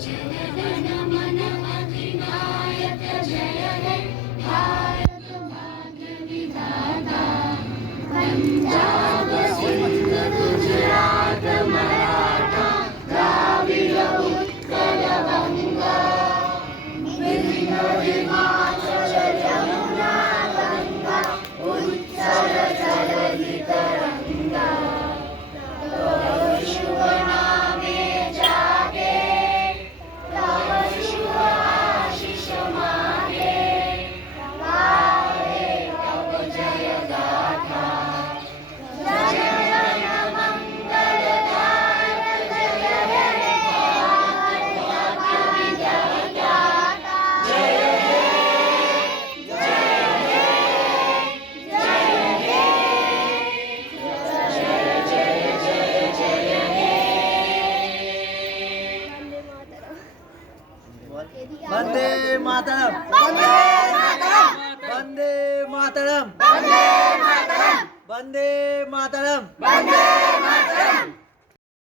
जनगण मन अधिनायक जय हे भारत भाग्य विधाता पंजाब सिंध गुजरात मराठा द्राविड उत्कल बंगा विंध्य हिमाचल यमुना गंगा उच्चल जलधि तरंगा तव शुभ नामे जागे तव शुभ आशीष मागे गाहे तव जय गाथा जय जय मंगलदायक जय हे भारत भाग्य विधाता जय हे जय हे जय हे जय जय जय जय हे वंदे मातरम वंदे मातरम वंदे मातरम वंदे मातरम वंदे मातरम वंदे